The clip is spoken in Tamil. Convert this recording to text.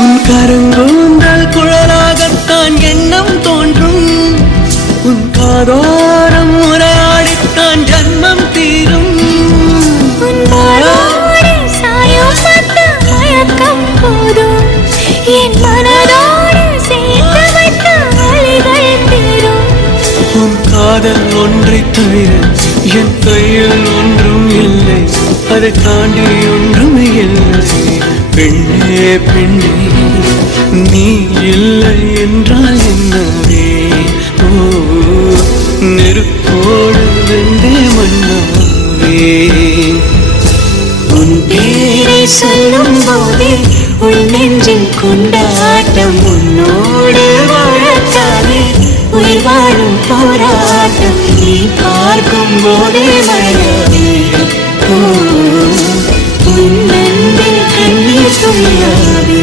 உன் கருங்கூந்தல் குழலாகத்தான் எண்ணம் தோன்றும். உன் காதோரம் உரையாடித்தான் ஜன்மம் தீரும். உன் மாரோடு சாயம் பார்த்த மயக்கம் போதும். என் மனதோடு சேர்த்து வைத்த வழிகள் தீரும். உன் காதல் ஒன்றை தவிர என் கையில் ஒன்றும் இல்லை. அதை தாண்டி ஒன்றும் இல்லை. பெண்ணே பெண்ணே நீ இல்லை என்றால் என்னவே? ஓ நெருப்போடு வெந்தே மண்ணாவே. உன் பேரை சொல்லும் போதே உன் நெஞ்சில் கொண்டாட்டம். உன்னோடு வாழத்தானே உயிர் வாழும் போராட்டம். நீ பார்க்கும் போதே மனமே உன் அன்பில் கண்ணீர் துளியாவே.